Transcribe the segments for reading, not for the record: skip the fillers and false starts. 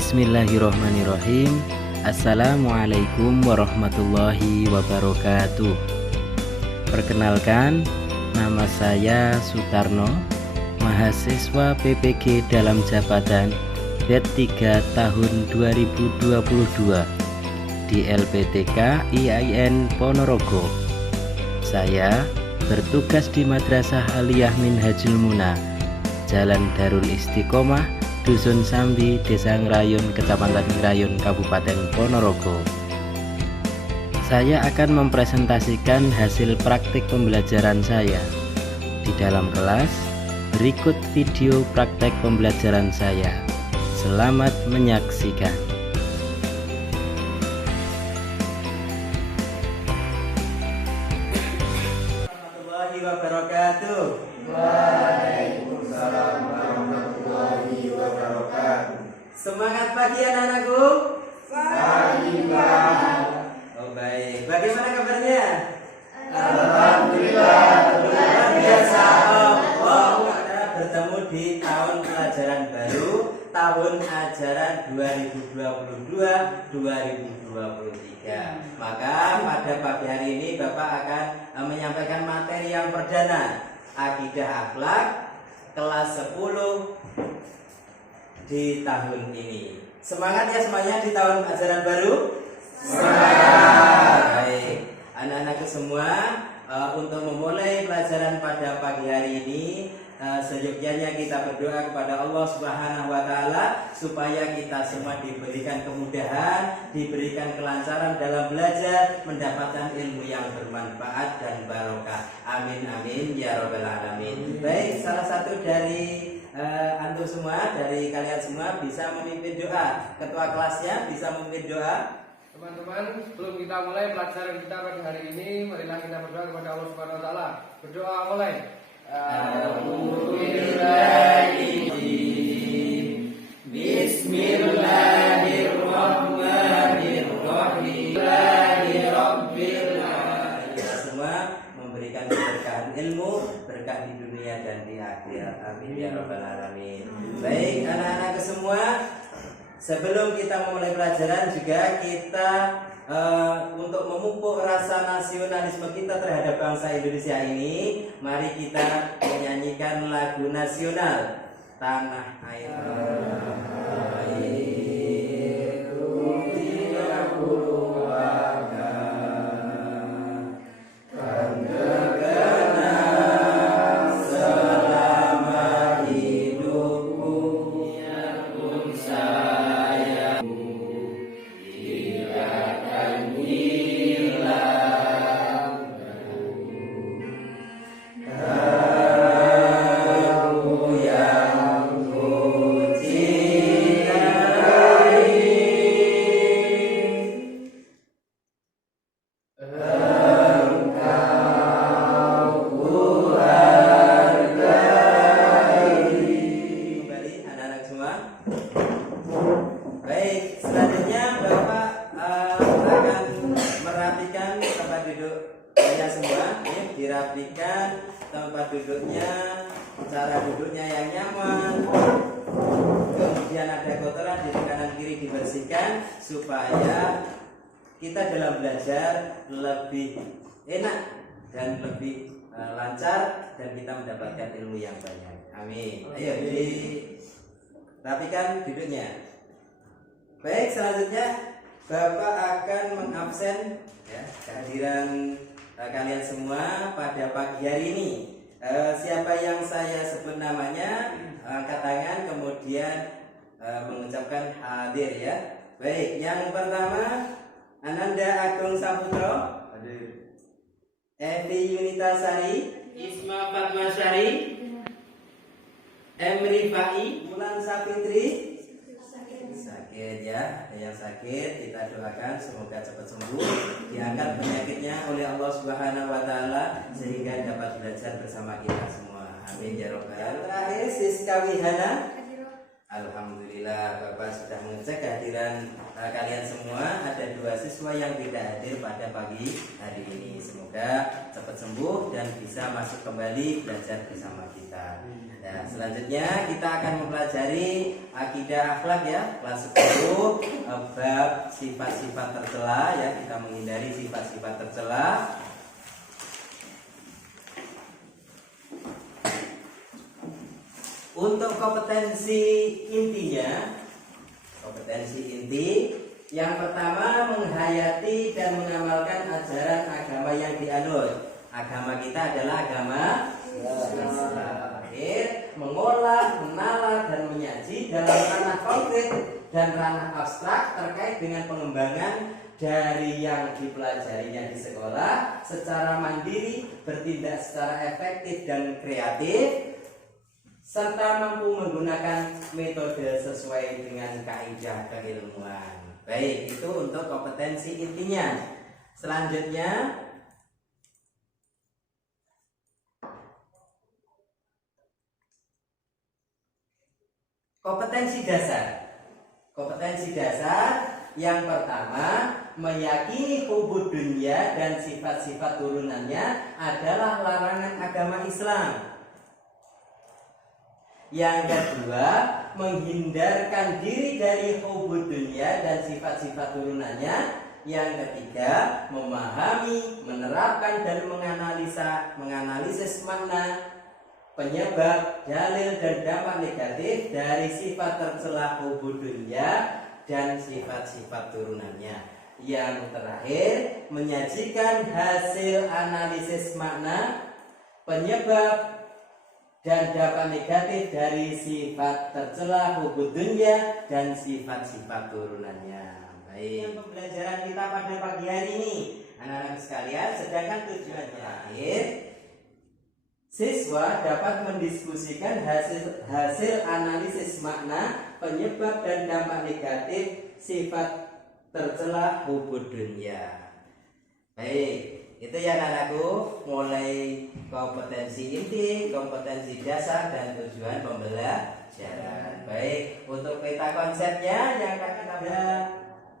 Bismillahirrohmanirrohim. Assalamualaikum warahmatullahi wabarakatuh. Perkenalkan, nama saya Sutarno, mahasiswa PPG dalam jabatan D3 tahun 2022 di LPTK IAIN Ponorogo. Saya bertugas di Madrasah Aliyah Minhajul Muna, Jalan Darul Istiqomah, Dusun Sambi, Desa Ngrayun, Kecamatan Ngrayun, Kabupaten Ponorogo. Saya akan mempresentasikan hasil praktik pembelajaran saya. Di dalam kelas, berikut video praktek pembelajaran saya. Selamat menyaksikan. Warahmatullahi wabarakatuh. Semangat pagi anak-anakku. Pagi, Pak. Oh baik. Bagaimana kabarnya? Alhamdulillah. Luar biasa. Oh, kita bertemu di tahun pelajaran baru, tahun ajaran 2022-2023. Maka pada pagi hari ini Bapak akan menyampaikan materi yang perdana, akidah akhlak kelas 10 di tahun ini. Semangat ya semuanya di tahun ajaran baru. Semangat. Baik, anak-anakku semua, untuk memulai pelajaran pada pagi hari ini, seyogyanya kita berdoa kepada Allah Subhanahu wa Ta'ala supaya kita semua diberikan kemudahan, diberikan kelancaran dalam belajar, mendapatkan ilmu yang bermanfaat dan barokah. Amin amin ya rabbal alamin. Baik, salah satu dari antum semua, dari kalian semua bisa memimpin doa. Ketua kelasnya bisa memimpin doa. Teman-teman, sebelum kita mulai pelajaran kita pada hari ini, marilah kita berdoa kepada Allah Subhanahu wa Ta'ala. Berdoa mulai. Bismillahirrahmanirrahim. Kita semua memberikan keberkahan ilmu, berkah di dunia dan di akhirat. Amin ya rabbal alamin. Baik, anak-anak semua, sebelum kita memulai pelajaran juga kita untuk memupuk rasa nasionalisme kita terhadap bangsa Indonesia ini, mari kita menyanyikan lagu nasional Tanah Air. Dirapikan tempat duduknya, cara duduknya yang nyaman. Kemudian ada kotoran di kanan kiri dibersihkan supaya kita dalam belajar lebih enak dan lebih lancar dan kita mendapatkan ilmu yang banyak. Amin. Ayo dirapikan duduknya. Baik, selanjutnya Bapak akan mengabsen kehadiran kalian semua pada pagi hari ini. Siapa yang saya sebut namanya, angkat tangan kemudian mengucapkan hadir ya. Baik, yang pertama Ananda Agung Saputro, hadir. Evi Yunita Sari, Isma Fatmasari, Emri Fai, Mulan Sapitri. Sakit ya, yang sakit kita doakan semoga cepat sembuh, diangkat penyakitnya oleh Allah Subhanahu wa Ta'ala sehingga dapat belajar bersama kita semua. Amin ya rabbal. Terakhir Siska Wihana. Alhamdulillah Bapak sudah mengecek kehadiran kalian semua. Ada 2 dua siswa yang tidak hadir pada pagi hari ini. Semoga cepat sembuh dan bisa masuk kembali belajar bersama kita. Nah, selanjutnya kita akan mempelajari akidah akhlak ya, kelas 10 bab sifat-sifat tercela ya. Kita menghindari sifat-sifat tercela. Untuk kompetensi intinya, kompetensi inti yang pertama, menghayati dan mengamalkan ajaran agama yang dianut. Agama kita adalah agama Islam. Mengolah, menalar, dan menyaji dalam ranah konkret dan ranah abstrak terkait dengan pengembangan dari yang dipelajarinya di sekolah secara mandiri, bertindak secara efektif dan kreatif, serta mampu menggunakan metode sesuai dengan kaidah keilmuan. Baik, itu untuk kompetensi intinya. Selanjutnya, kompetensi dasar. Kompetensi dasar yang pertama, meyakini hubud dunia dan sifat-sifat turunannya adalah larangan agama Islam. Yang kedua, menghindarkan diri dari hubud dunia dan sifat-sifat turunannya. Yang ketiga, memahami, menerapkan dan menganalisis makna, penyebab, dalil dan dampak negatif dari sifat tercela hubud dunia dan sifat-sifat turunannya. Yang terakhir, menyajikan hasil analisis makna, penyebab dan dampak negatif dari sifat tercela hubud dunia dan sifat-sifat turunannya. Baik, pembelajaran kita pada pagi hari ini, anak-anak sekalian, sedangkan tujuan terakhir, siswa dapat mendiskusikan hasil analisis makna, penyebab dan dampak negatif sifat tercela hubud dunia. Baik, itu ya anak-anakku, mulai kompetensi inti, kompetensi dasar, dan tujuan pembelajaran. Baik, untuk peta konsepnya yang akan ada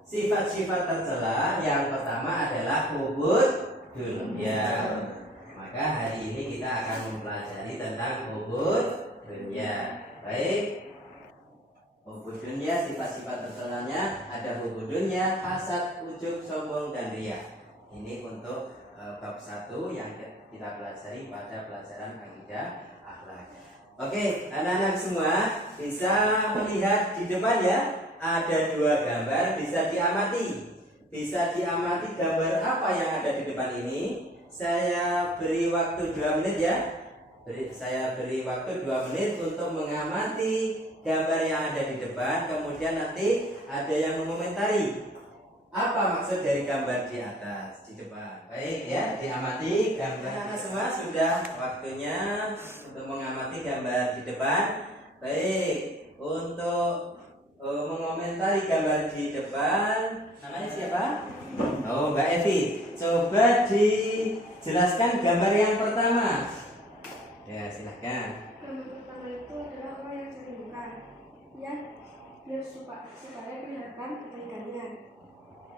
sifat-sifat tercela. Yang pertama adalah hubud dunia. Maka hari ini kita akan mempelajari tentang hubud dunia. Baik, hubud dunia, sifat-sifat tercelanya ada hubud dunia, hasad, ujub, sombong, dan riya. Ini untuk bab 1 yang kita pelajari pada pelajaran akidah akhlak. Oke, anak-anak semua bisa melihat di depan ya, ada 2 gambar, bisa diamati. Bisa diamati gambar apa yang ada di depan ini. Saya beri waktu 2 menit ya. Saya beri waktu 2 menit untuk mengamati gambar yang ada di depan. Kemudian nanti ada yang mengomentari apa maksud dari gambar di atas, di depan. Baik ya, diamati gambar. Anak semua sudah waktunya untuk mengamati gambar di depan. Baik, untuk mengomentari gambar di depan, namanya siapa? Oh, Mbak Evi. Coba dijelaskan gambar yang pertama. Ya, silahkan. Gambar pertama itu adalah orang yang dirindukan, ya, biar supaya kelihatan kebaikannya.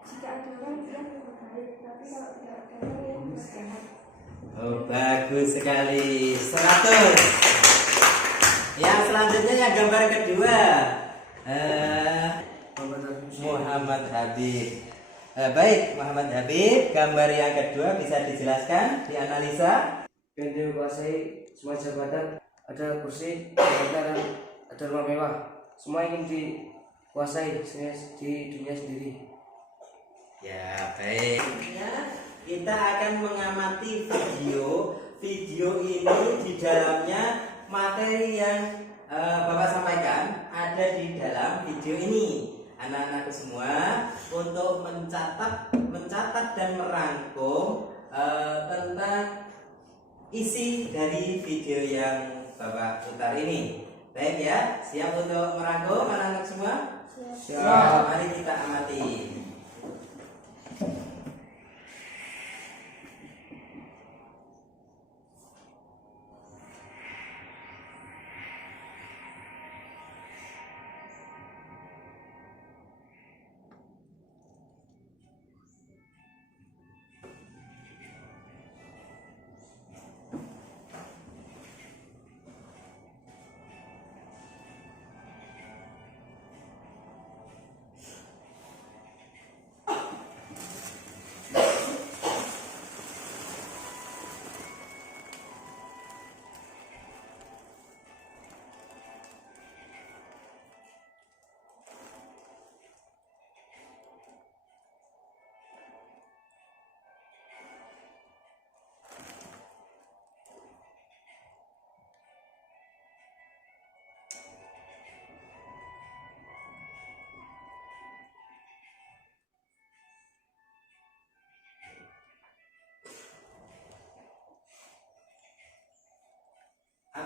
Jika ada orang yang berbuat baik, tapi kalau tidak ada orang yang berbuat jahat. Oh, bagus sekali. 100. Yang selanjutnya yang gambar kedua, Muhammad Habib. Baik, Muhammad Habib, gambar yang kedua bisa dijelaskan, dianalisa. Yang dikuasai semua jabatan, ada kursi, ada rumah mewah. Semua ingin dikuasai di dunia sendiri. Ya, baik. Kita akan mengamati video. Video ini di dalamnya materi yang Bapak sampaikan ada di dalam video ini. Anak-anakku semua untuk mencatat dan merangkum tentang isi dari video yang Bapak putar ini. Baik ya, siap untuk merangkum anak-anak semua? Siap. Mari kita amati.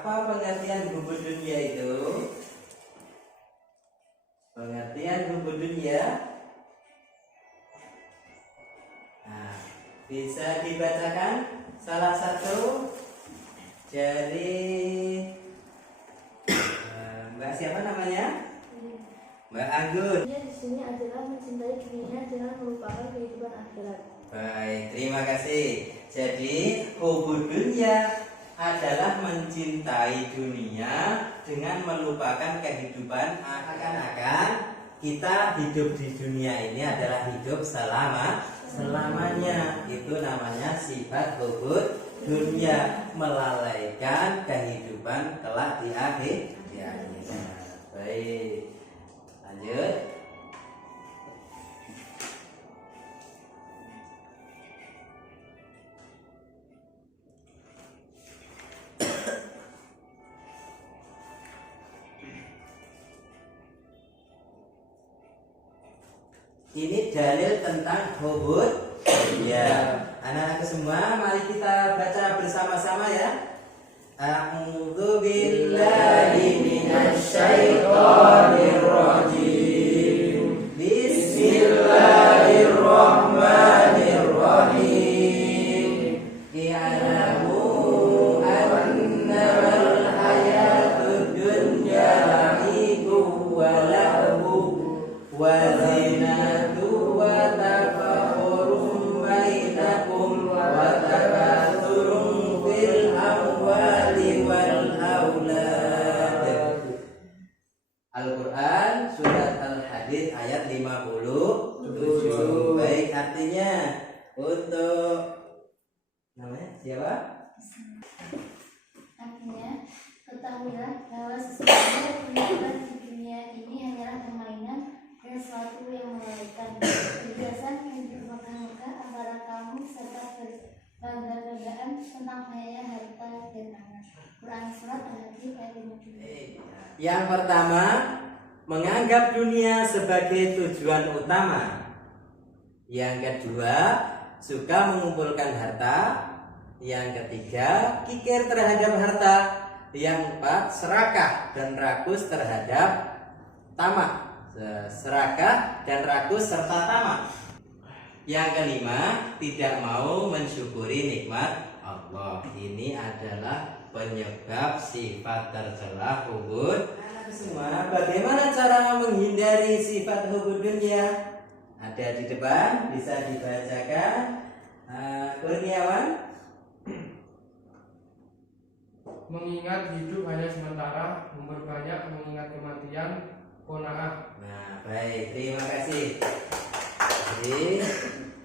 Apa pengertian hubud dunia itu? Pengertian hubud dunia. Nah, bisa dibacakan salah satu dari Mbak siapa namanya? Mbak Anggun. Dia di sini adalah mencintai dirinya dengan melupakan kehidupan akhirat. Baik, terima kasih. Jadi hubud dunia adalah mencintai dunia dengan melupakan kehidupan, akan kita hidup di dunia ini adalah hidup selamanya. Itu namanya sifat hubud dunia, melalaikan kehidupan kelak di akhirat. Baik, lanjut. Ini dalil tentang hubud dunia. Anak-anak semua, mari kita baca bersama-sama ya. A'udzu billahi minasy syaithanir rajim. Bismillahirrahmanirrahim. I'lamu annamal hayatud dunya la'ibun wa lahu wa zinatu wa tafakhurun bainakum wa takatsurun fil amwali wal aulad. Al-Quran Surat Al-Hadid ayat 57. Baik, artinya untuk namanya siapa? Artinya, ketahuilah bahwa sesungguhnya kehidupan di dunia ini hanyalah permainan dan sesuatu yang melelahkan. Perhiasan yang bermegah-megah antara kamu serta berbangga-banggaan tentang kaya harta dan anak. Quran Surat Al-Hadid ayat 57. Yang pertama, menganggap dunia sebagai tujuan utama. Yang kedua, suka mengumpulkan harta. Yang ketiga, kikir terhadap harta. Yang empat, serakah dan rakus terhadap tamak. Serakah dan rakus serta tamak. Yang kelima, tidak mau mensyukuri nikmat Allah. Ini adalah penyebab sifat tercela hubud. Anak semua, bagaimana cara menghindari sifat hubud dunia? Ada di depan, bisa dibacakan. Kurniawan. Mengingat hidup hanya sementara, memperbanyak mengingat kematian, qanaah. Nah, baik, terima kasih. Jadi,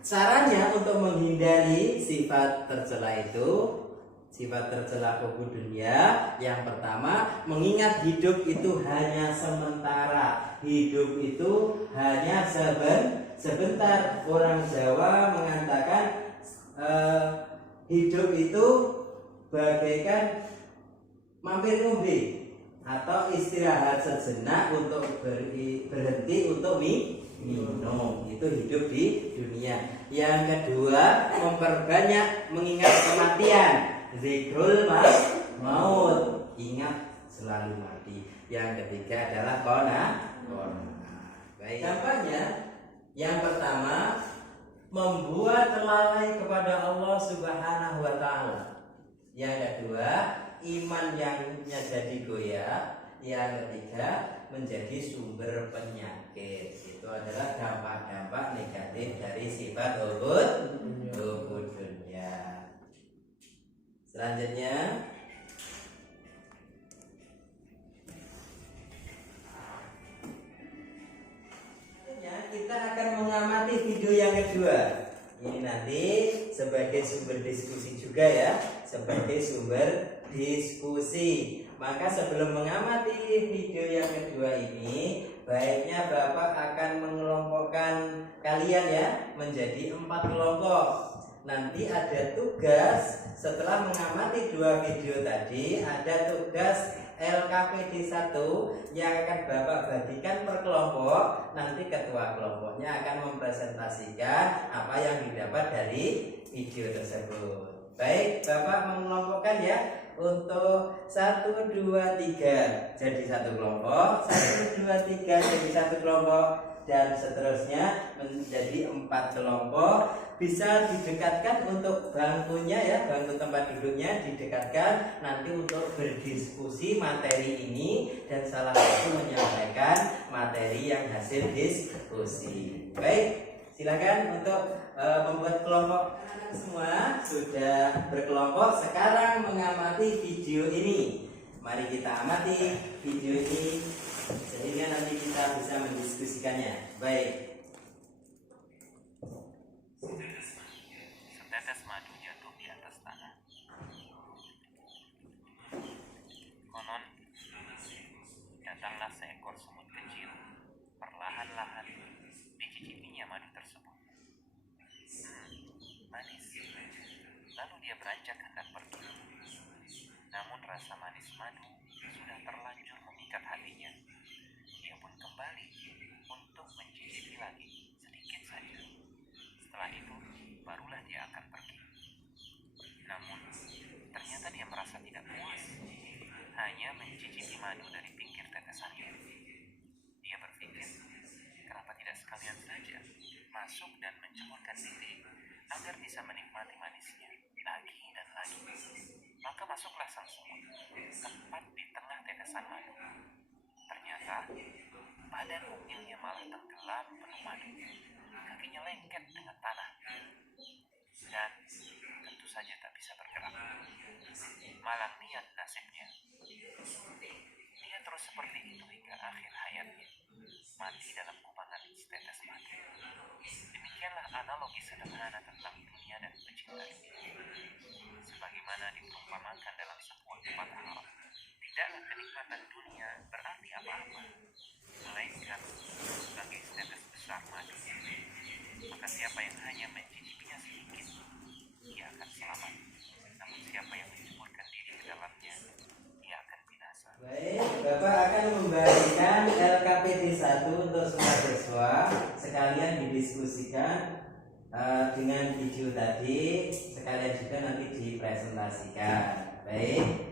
caranya untuk menghindari sifat tercela itu, sifat tercela hubud dunia, yang pertama, mengingat hidup itu hanya sementara. Hidup itu hanya sebentar. Orang Jawa mengatakan hidup itu bagaikan mampir ngombe atau istirahat sejenak untuk berhenti untuk minum. Itu hidup di dunia. Yang kedua, memperbanyak mengingat kematian. Zikrul maut, ingat selalu mati. Yang ketiga adalah qanaah. Baik, contohnya yang pertama, membuat lalai kepada Allah Subhanahu wa taala. Yang kedua, iman yang jadi goyah. Yang ketiga, menjadi sumber penyakit. Itu adalah dampak-dampak negatif dari sifat hubud dunia. Selanjutnya, kita akan mengamati video yang kedua. Ini nanti sebagai sumber diskusi juga ya, sebagai sumber diskusi. Maka sebelum mengamati video yang kedua ini, baiknya Bapak akan mengelompokkan kalian ya menjadi 4 kelompok. Nanti ada tugas setelah mengamati 2 video tadi, ada tugas LKPD 1 yang akan Bapak bagikan per kelompok. Nanti ketua kelompoknya akan mempresentasikan apa yang didapat dari video tersebut. Baik, Bapak mengelompokkan ya untuk 1, 2, 3 jadi satu kelompok, 1, 2, 3 jadi satu kelompok, dan seterusnya menjadi 4 kelompok. Bisa didekatkan untuk bangkunya ya, bangku tempat duduknya didekatkan nanti untuk berdiskusi materi ini dan salah satu menyampaikan materi yang hasil diskusi. Baik, silakan untuk membuat kelompok. Anak-anak semua sudah berkelompok, sekarang mengamati video ini. Mari kita amati video ini sehingga nanti kita bisa mendiskusikannya. Baik. Setetes madu jatuh di atas tanah. Konon, datanglah seekor semut kecil. Perlahan-lahan dicicipinya madu tersebut. Manis. Lalu dia beranjak hendak pergi. Namun rasa manis madu sudah terlanjur memikat hatinya. Dia pun kembali untuk mencicipi lagi sedikit saja. Setelah itu, barulah dia akan pergi. Namun, ternyata dia merasa tidak puas. Hanya mencicipi madu dari pinggir tetesannya. Dia berpikir, kenapa tidak sekalian saja masuk dan menceburkan diri agar bisa menikmati manisnya lagi dan lagi. Maka masuklah sang semut, tepat di tengah tetesan madu. Ternyata, badan mungilnya malah tenggelam penuh madu. Kakinya lengket dengan tanah. Dan tentu saja tak bisa bergerak. Malang niat nasibnya. Dia terus seperti itu hingga akhir hayatnya. Mati dalam kubangan setetes madu. Demikianlah analogi sederhana tentang dunia dan pecinta dunia. Sebagaimana diperumpamakan dalam sebuah pepatah Arab, tidaklah kenikmatan dunia berarti apa-apa, melainkan sebagai setetes besar madu. Maka siapa yang hanya mencicipinya sedikit, ia akan selamat. Namun siapa yang menceburkan diri ke dalamnya, ia akan binasa. Baik, Bapak akan membagikan LKPD 1 untuk semua siswa. Sekalian didiskusikan dengan video tadi, sekalian juga nanti dipresentasikan. Baik,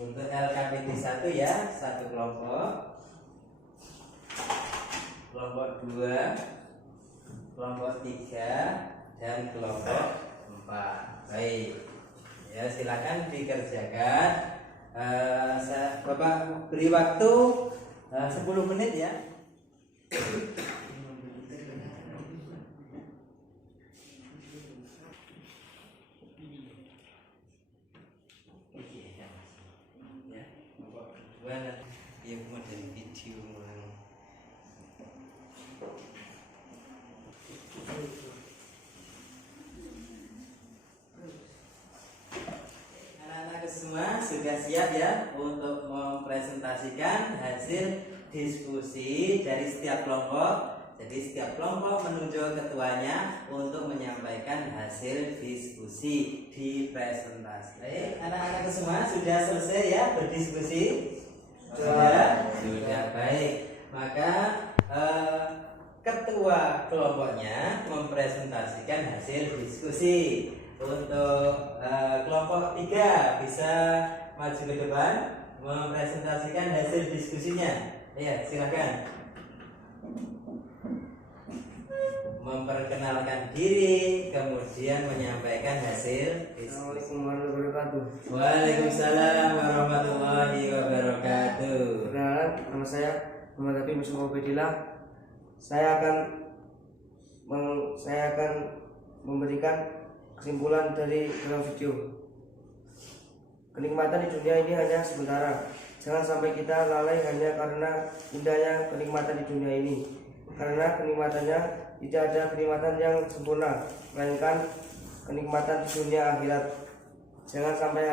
untuk LKPD 1 ya, satu kelompok, kelompok 2, kelompok 3, dan kelompok 4. Baik, ya silakan dikerjakan. Bapak beri waktu 10 menit ya. Semua sudah siap ya untuk mempresentasikan hasil diskusi dari setiap kelompok. Jadi setiap kelompok menunjuk ketuanya untuk menyampaikan hasil diskusi di presentasi. Baik, anak-anak semua sudah selesai ya berdiskusi? Sudah. Baik. Maka ketua kelompoknya mempresentasikan hasil diskusi. Untuk kelompok 3 bisa maju ke depan mempresentasikan hasil diskusinya. Ya, silakan. Memperkenalkan diri, kemudian menyampaikan hasil diskusi. Assalamualaikum warahmatullahi wabarakatuh. Waalaikumsalam warahmatullahi wabarakatuh. Perkenalkan, nama saya Muhammad Habib Mustafa Ubedillah. Saya akan memberikan kesimpulan dari dalam video. Kenikmatan di dunia ini hanya sementara. Jangan sampai kita lalai hanya karena indahnya kenikmatan di dunia ini. Karena kenikmatannya tidak ada kenikmatan yang sempurna, melainkan kenikmatan di dunia akhirat. Jangan sampai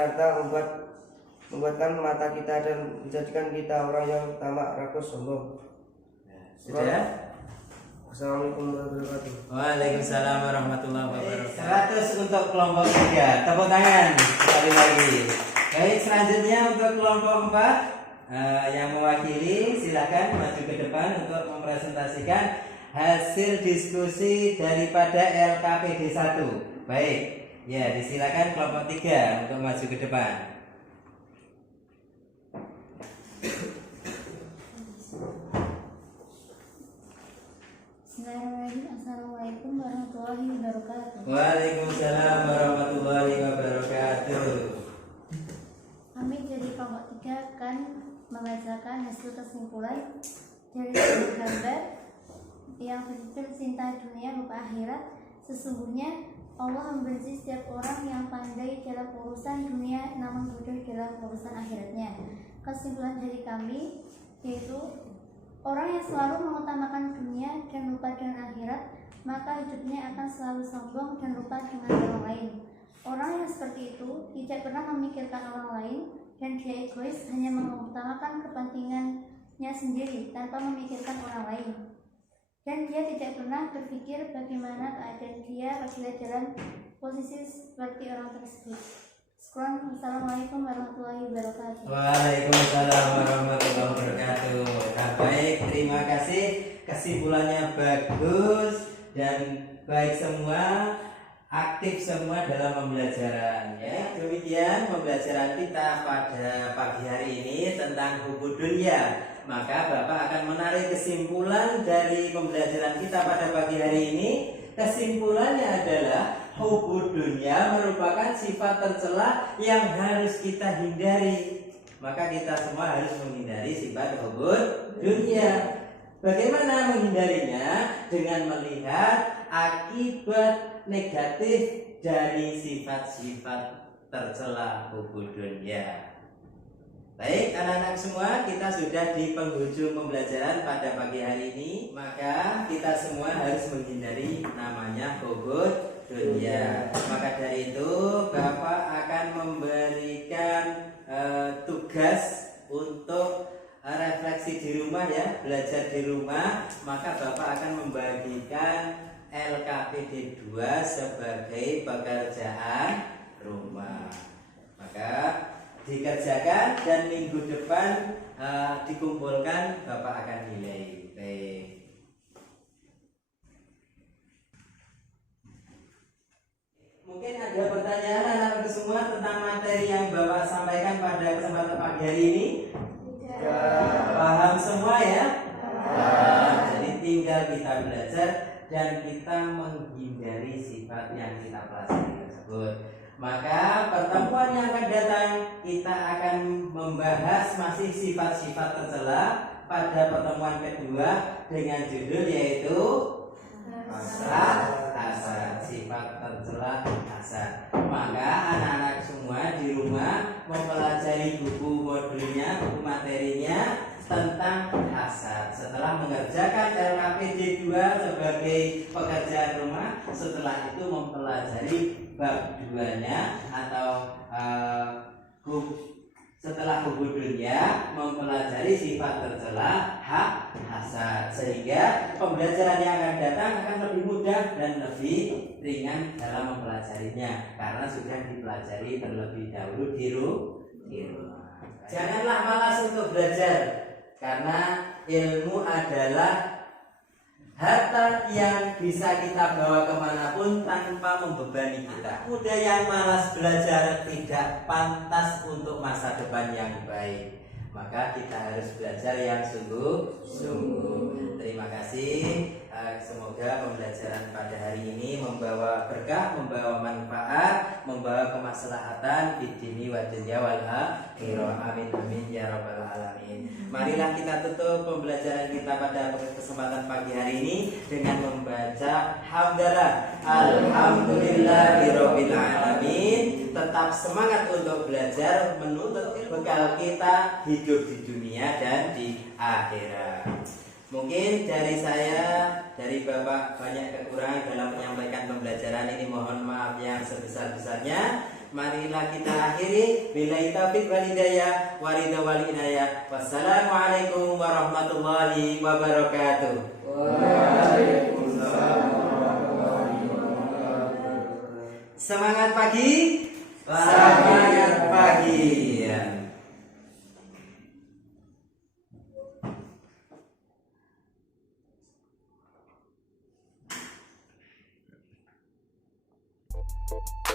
harta membuatkan mata kita dan menjadikan kita orang yang tamak, rakus, sombong. Sudah? Assalamualaikum warahmatullahi wabarakatuh. Waalaikumsalam warahmatullahi wabarakatuh. 100 untuk kelompok 3. Tepuk tangan sekali lagi. Baik, selanjutnya untuk kelompok 4 yang mewakili, silakan maju ke depan untuk mempresentasikan hasil diskusi daripada LKPD 1. Baik, ya disilakan kelompok 3 untuk maju ke depan. Bismillahirrahmanirrahim. Assalamualaikum warahmatullahi wabarakatuh. Waalaikumsalam warahmatullahi wabarakatuh. Kami dari kelompok 3 akan membacakan hasil kesimpulan dari sebuah gambar yang berjudul Cinta Dunia Lupa Akhirat. Sesungguhnya Allah membenci setiap orang yang pandai dalam urusan dunia namun bodoh dalam urusan akhiratnya. Kesimpulan dari kami yaitu orang yang selalu mengutamakan dunia dan lupa dengan akhirat, maka hidupnya akan selalu sombong dan lupa dengan orang lain. Orang yang seperti itu tidak pernah memikirkan orang lain dan dia egois, hanya mengutamakan kepentingannya sendiri tanpa memikirkan orang lain. Dan dia tidak pernah berpikir bagaimana keadaan dia apabila dalam posisi seperti orang tersebut. Assalamualaikum warahmatullahi wabarakatuh. Waalaikumsalam warahmatullahi wabarakatuh. Nah, baik, terima kasih. Kesimpulannya bagus dan baik semua, aktif semua dalam pembelajaran. Ya, demikian pembelajaran kita pada pagi hari ini tentang hubud dunya. Maka Bapak akan menarik kesimpulan dari pembelajaran kita pada pagi hari ini. Kesimpulannya adalah hubud dunya merupakan sifat tercela yang harus kita hindari. Maka kita semua harus menghindari sifat hubud dunya. Bagaimana menghindarinya? Dengan melihat akibat negatif dari sifat-sifat tercela hubud dunya. Baik, anak-anak semua, kita sudah di penghujung pembelajaran pada pagi hari ini. Maka kita semua harus menghindari namanya hubud dunya. Maka dari itu Bapak akan memberikan tugas untuk refleksi di rumah ya, belajar di rumah. Maka Bapak akan membagikan LKPD 2 sebagai pekerjaan rumah. Maka dikerjakan dan minggu depan dikumpulkan, Bapak akan nilai. Baik. Mungkin ada pertanyaan anak-anak semua tentang materi yang Bapak sampaikan pada kesempatan pagi hari ini? Paham semua ya? Jadi tinggal kita belajar dan kita menghindari sifat yang kita pelajari tersebut. Maka pertemuan yang akan datang kita akan membahas masih sifat-sifat tercela pada pertemuan kedua dengan judul yaitu hasad, sifat tercela hasad. Maka anak-anak semua di rumah mempelajari buku modulnya, buku materinya tentang hasad. Setelah mengerjakan LKPD 2 sebagai pekerjaan rumah, setelah itu mempelajari bab 2-nya atau setelah hubud dunya mempelajari sifat tercela hasad, sehingga pembelajaran yang akan datang akan lebih mudah dan lebih ringan dalam mempelajarinya karena sudah dipelajari terlebih dahulu di rumah. Janganlah malas untuk belajar, karena ilmu adalah harta yang bisa kita bawa kemanapun tanpa membebani kita. Muda yang malas belajar tidak pantas untuk masa depan yang baik. Maka kita harus belajar yang sungguh-sungguh. Terima kasih. Semoga pembelajaran pada hari ini membawa berkah, membawa manfaat, membawa kemaslahatan di dini wa dunya wal akhirah. Amin amin ya rabbal alamin. Marilah kita tutup pembelajaran kita pada kesempatan pagi hari ini dengan membaca hamdalah alhamdulillahirabbil alamin. Tetap semangat untuk belajar, menuntut bekal kita hidup di dunia dan di akhirat. Mungkin dari saya, dari Bapak banyak kekurangan dalam menyampaikan pembelajaran ini, mohon maaf yang sebesar-besarnya. Marilah kita akhiri. Billahi taufiq wal hidayah, waridha wal inayah. Wassalamualaikum warahmatullahi wabarakatuh. Waalaikumsalam warahmatullahi wabarakatuh. Semangat pagi. Semangat pagi. Thank